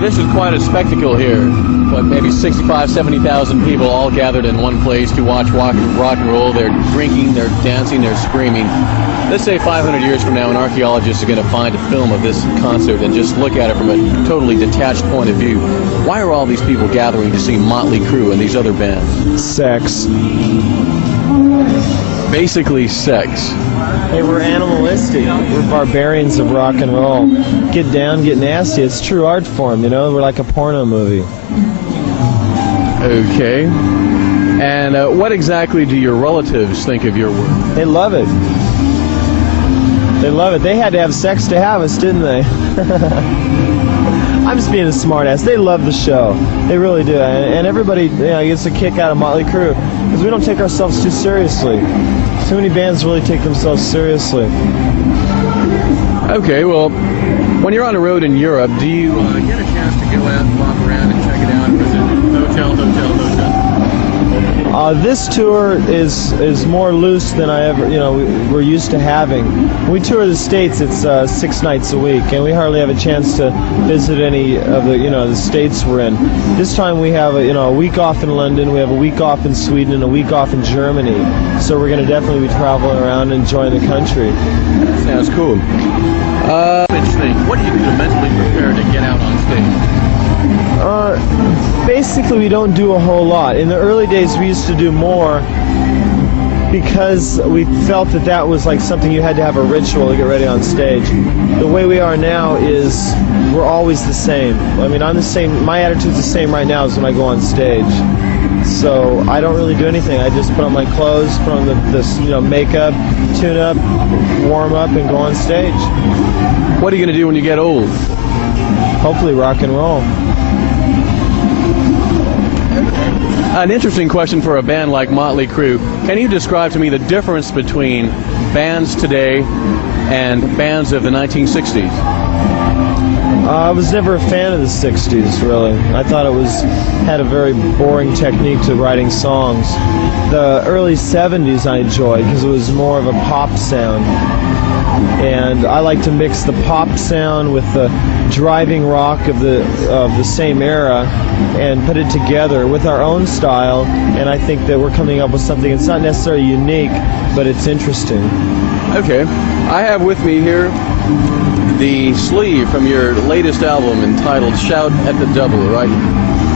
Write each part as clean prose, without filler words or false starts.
This is quite a spectacle here. What, maybe 65, 70,000 people all gathered in one place to watch rock and roll. They're drinking, they're dancing, they're screaming. Let's say 500 years from now, an archaeologist is going to find a film of this concert and just look at it from a totally detached point of view. Why are all these people gathering to see Motley Crue and these other bands? Sex. Basically sex. Hey, we're animalistic. We're barbarians of rock and roll. Get down, get nasty. It's true art form, you know? We're like a porno movie. Okay. And what exactly do your relatives think of your work? They love it. They love it. They had to have sex to have us, didn't they? I'm just being a smartass. They love the show. They really do. And everybody gets a kick out of Motley Crue because we don't take ourselves too seriously. Too many bands really take themselves seriously. Okay, well, when you're on the road in Europe, do you get a chance to go out and walk around and check it out? Or is it hotel, hotel, hotel? This tour is more loose than we're used to having. When we tour the States, it's 6 nights a week, and we hardly have a chance to visit any of the states we're in. This time we have a week off in London, we have a week off in Sweden, and a week off in Germany. So we're going to definitely be traveling around and enjoying the country. Sounds cool. What do you do to mentally prepare to get out on stage? Basically, we don't do a whole lot. In the early days, we used to do more because we felt that was like something you had to have a ritual to get ready on stage. The way we are now is we're always the same. I mean, I'm the same. My attitude's the same right now as when I go on stage. So I don't really do anything. I just put on my clothes, put on the makeup, tune up, warm up, and go on stage. What are you going to do when you get old? Hopefully rock and roll. An interesting question for a band like Motley Crue. Can you describe to me the difference between bands today and bands of the 1960s? I was never a fan of the 60s, really. I thought it had a very boring technique to writing songs. The early 70s I enjoyed because it was more of a pop sound. And I like to mix the pop sound with the driving rock of the same era and put it together with our own style, and I think that we're coming up with something that's not necessarily unique, but it's interesting. Okay. I have with me here the sleeve from your latest album entitled Shout at the Devil, right?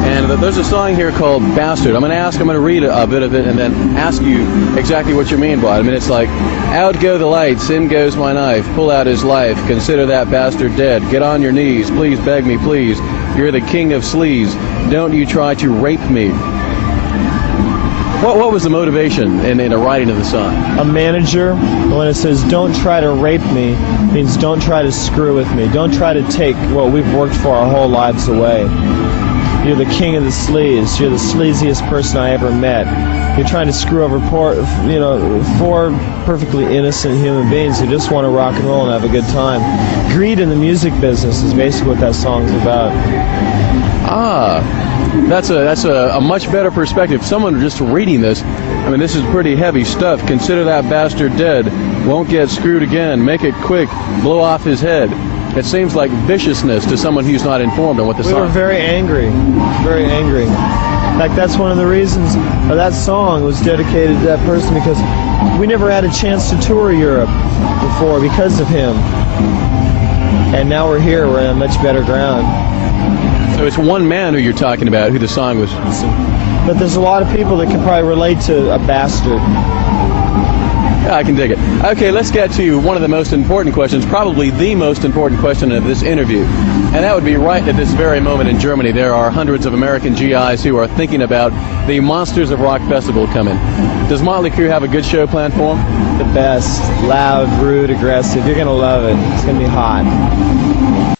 And there's a song here called Bastard. I'm going to read a bit of it and then ask you exactly what you mean by it. I mean, it's like, out go the lights, in goes my knife, pull out his life, consider that bastard dead, get on your knees, please beg me, please, you're the king of sleaze, don't you try to rape me. What was the motivation in the writing of the song? A manager, when it says don't try to rape me, means don't try to screw with me, don't try to take what we've worked for our whole lives away. You're the king of the sleaze. You're the sleaziest person I ever met. You're trying to screw over four perfectly innocent human beings who just want to rock and roll and have a good time. Greed in the music business is basically what that song's about. That's a much better perspective. Someone just reading this, I mean, this is pretty heavy stuff. Consider that bastard dead. Won't get screwed again. Make it quick. Blow off his head. It seems like viciousness to someone who's not informed on what the song is. We were very angry. Very angry. In fact, that's one of the reasons that song was dedicated to that person, because we never had a chance to tour Europe before because of him. And now we're here. We're on much better ground. So it's one man who you're talking about, who the song was. But there's a lot of people that can probably relate to a bastard. Yeah, I can dig it. Okay, let's get to one of the most important questions, probably the most important question of this interview. And that would be, right at this very moment in Germany, there are hundreds of American GIs who are thinking about the Monsters of Rock Festival coming. Does Motley Crue have a good show planned for them? The best. Loud, rude, aggressive. You're going to love it. It's going to be hot.